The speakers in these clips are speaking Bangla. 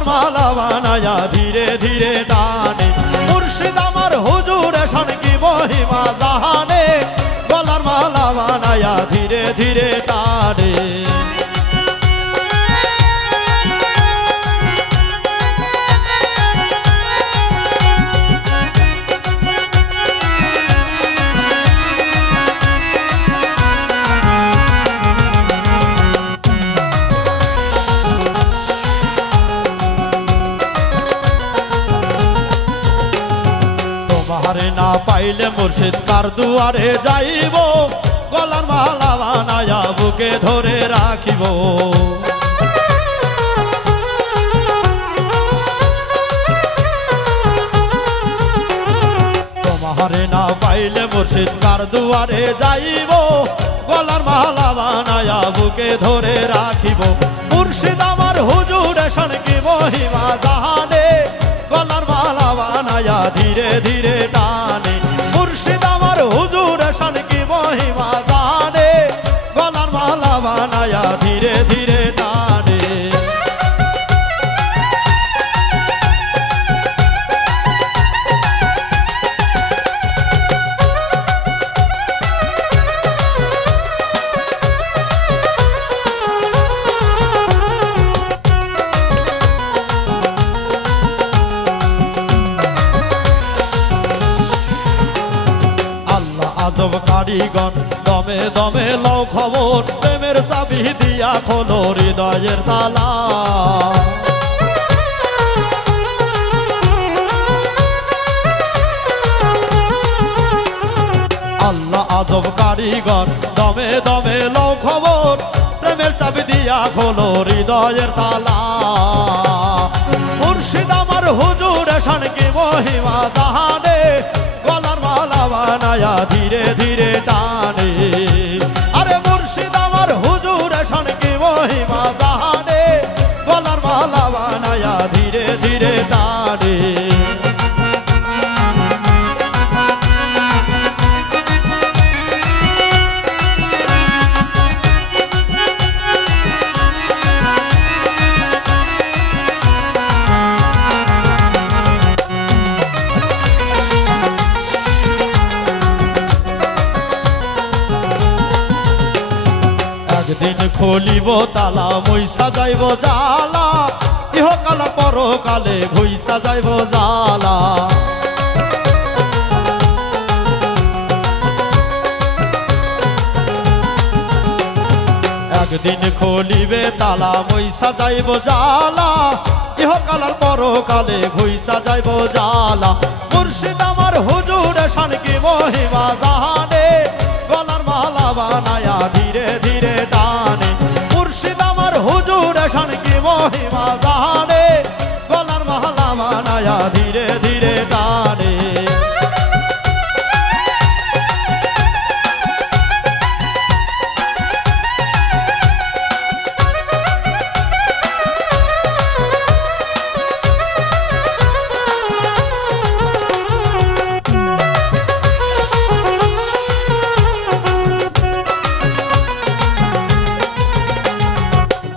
গলার মালা বানায়া ধীরে ধীরে টানে মুর্শিদ আমার হুজুর শান কি মহিমা জাহানে গলার মালা বানায়া ধীরে ধীরে টানে না পাইলে মুর্শিদ কার দুয়ারে যাইব গলার মালা বানায়া বুকে ধরে রাখিব তোমারে না পাইলে মুর্শিদ কার দুয়ারে যাইব গলার মালা বানায়া বুকে ধরে রাখিব মুর্শিদ আমার হুজুর শান কি মহিমা জাহানে গলার মালা বানায়া ধীরে ধীরে টানে মুর্শিদ আমার হুজুর শান কি মহিমা জানে গলার মালা বানায়া ধীরে ধীরে টানে আজব কারিগর দমে দমে লও খবর প্রেমের চাবি দিয়া খোলো হৃদয়ের তালা আল্লাহ আজব কারিগর দমে দমে লও খবর প্রেমের চাবি দিয়া খোলো হৃদয়ের তালা মুর্শিদ আমার হুজুর শান কি মহিমা জাহানে গলার মালা বানায়া ধীরে ধীরে টানে আরে মুর্শিদ আমার হুজুর শান কি মহিমা জাহানে গলার মালা বানায়া ধীরে ধীরে টানে একদিন খুলিব তালা মুইসা যাইব জালা ইহকাল পরকালে ভুইসা যাইব জালা একদিন খুলিবে তালা মুইসা যাইব জালা ইহকাল পরকালে ভুইসা যাইব জালা মুর্শিদ আমার হুজুর শান কি মহিমা জাহানে গলার মালা বানায়া ধীরে ধীরে টানে মুর্শিদ আমার হুজুর শান কি মহিমা জাহানে গলার মালা বানায়া ধীরে ধীরে টানে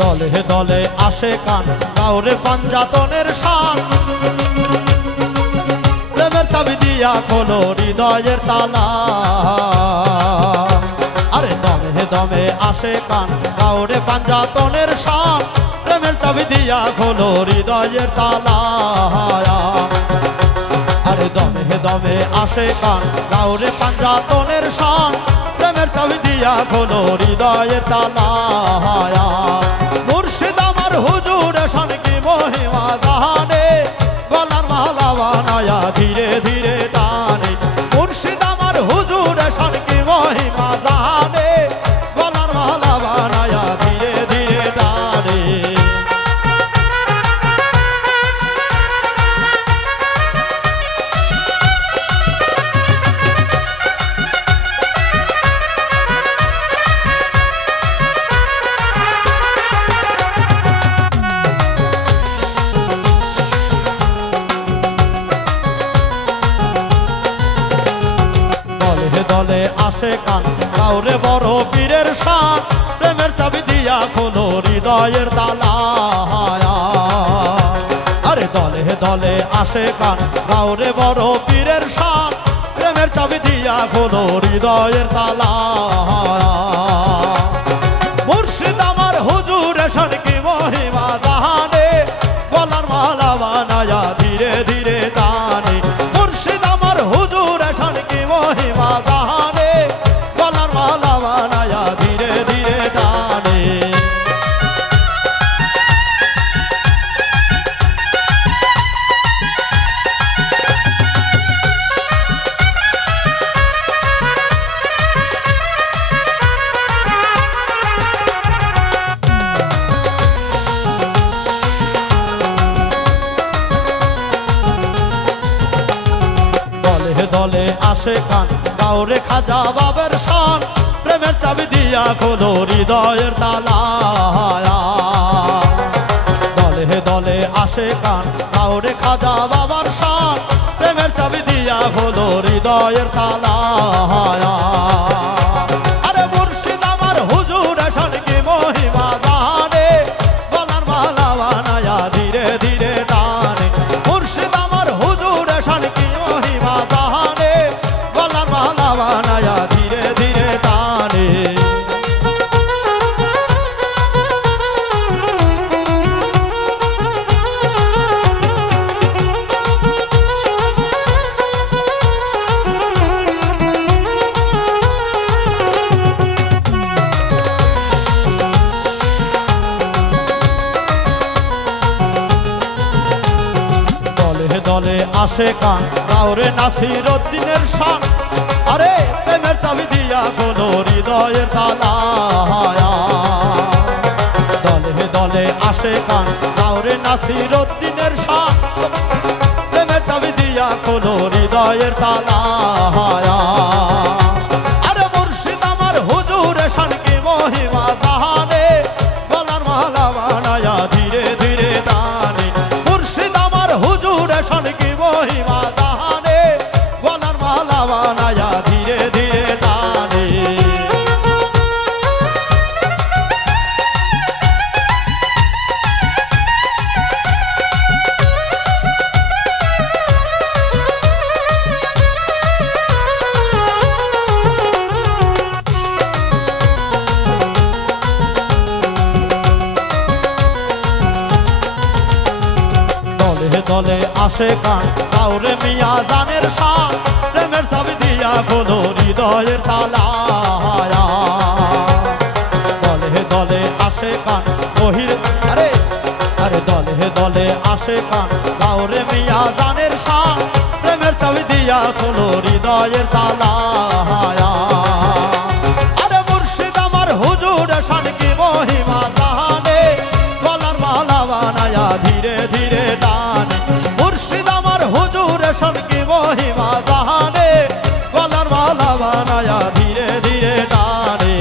দলে দলে আসে কান কাউরে পাঞ্জাতনের শান প্রেমের চাবি দিয়া খোলো হৃদয়ের তালা আরে দমে দমে আসে কান কাউরে পাঞ্জাতনের শান প্রেমের চাবি দিয়া খোলো হৃদয়ের তালা আরে দমে দমে আসে কান কাউরে পাঞ্জাতনের শান প্রেমের চাবি দিয়া খোলো হৃদয়ের তালা মুর্শিদ আমার হুজুর শান কি মহিমা জাহানে গলার মালা বানায়া ধীরে ধীরে টানে মুর্শিদ আমার হুজুর শান কি মহিমা জাহানে গলার মালা বানায়া ধীরে ধীরে টানে দলে আসে কান কাউরে বড় পীরের শান প্রেমের চাবি দিয়া খোলো হৃদয়ের তালা দলে দলে আসে কান গাওরে বড় পীরের শান প্রেমের চাবি দিয়া খোলো হৃদয়ের তালা মুর্শিদ আমার হুজুর শান কি মহিমা জাহানে গলার মালা বানায়া ধীরে ধীরে টানে মুর্শিদ আমার হুজুর শান কি মহিমা জাহানে গলার মালা বানায়া ধীরে ধীরে টানে দলে আসে কান গাওরে খাজা বাবার শান প্রেমের চাবি দিয়া খোলো হৃদয়ের তালা দলে দলে আসে কান গাওরে খাজা বাবার শান প্রেমের চাবি দিয়া খোলো হৃদয়ের তালা আরে মুর্শিদ আমার হুজুর শান কি মহিমা জানে গলার মালা বানায়া ধীরে ধীরে টানে মুর্শিদ আমার হুজুর শান কি মহিমা জানে গলার মালা বানায়া ধীরে ধীরে টানে দলে আসে কান গাওরে নাসিরউদ্দিনের শান আরে প্রেমের চাবি দিয়া খোলো হৃদয়ের তালা দলে দলে আসে কান গাওরে নাসিরউদ্দিনের শান প্রেমের চাবি দিয়া খোলো হৃদয়ের তালা আরে মুর্শিদ আমার হুজুর শান কি মহিমা জাহানে গলার মালা বানায়া ধীরে ধীরে টানে মুর্শিদ আমার হুজুর শান কি মহিমা জাহানে গলার মালা বানায়া ধীরে ধীরে টানে দলে আসে কান গাওরে মিয়া জানের শান প্রেমের চাবি দিয়া খোলো হৃদয়ের তালা দলে দলে আসে কান বহির আরে আরে দলে দলে আসে কান গাওরে মিয়া জানের শান প্রেমের চাবি দিয়া খোলো হৃদয়ের তালা আরে মুর্শিদ আমার হুজুর শান কি মহিমা জাহানে গলার মালা বানায়া ধীরে ধীরে টানে মুর্শিদ আমার হুজুর শান কি মহিমা জাহানে গলার মালা বানায়া ধীরে ধীরে টানে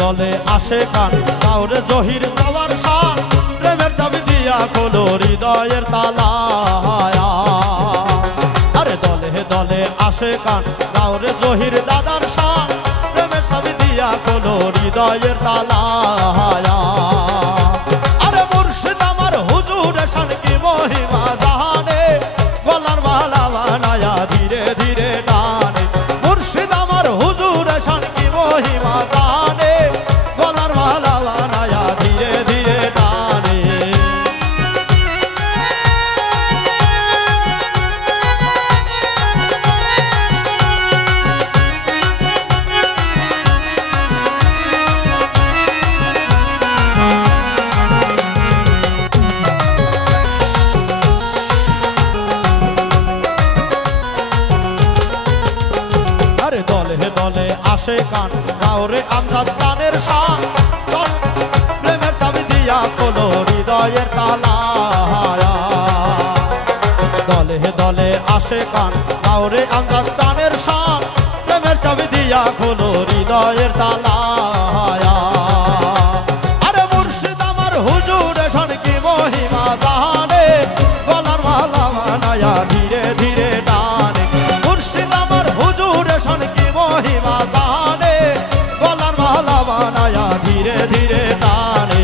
দলে আসে কান গাওরে জহির বাবার শান প্রেমের চাবি দিয়া খোলো হৃদয়ের তালা আরে দলে দলে আসে কান গাওরে জহির দাদার শান প্রেমের চাবি দিয়া খোলো হৃদয়ের তালা আরে মুর্শিদ আমার হুজুর শান কি মহিমা জাহানে গলার মালা বানায়া ধীরে ধীরে টানে মুর্শিদ আমার হুজুর শান কি মহিমা জাহানে গলার মালা বানায়া ধীরে ধীরে টানে আসে কান গাওরে আমজাদ চানের শান প্রেমের চাবি দিয়া খোলো হৃদয়ের তালা দলে দলে আসে কান গাওরে আমজাদ চানের শান প্রেমের চাবি দিয়া খোলো হৃদয় হৃদয়ের তালায়া। আরে মুর্শিদ আমার হুজুরে শোন কি মহিমা জানে, গলার মালা বানায়া ধীরে ধীরে টানে। মুর্শিদ আমার হুজুরে শোন কি মহিমা জানে, গলার মালা বানায়া ধীরে ধীরে টানে।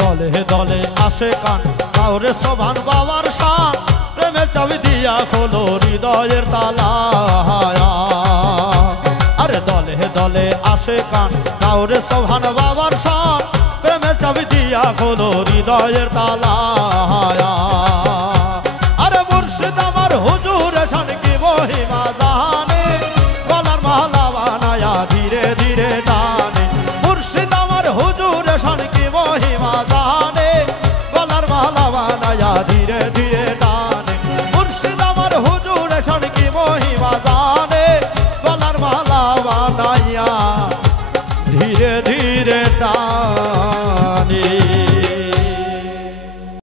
দলে দলে আসে কান কাউরে সোভান বাবার শান, প্রেমের চাবি দিয়া খোলো হৃদয়ের তালা। আরে দলে দলে আসে কান কাউরে সোভান বাবার শান, প্রেমের চাবি দিয়া খোলো হৃদয়ের তালা।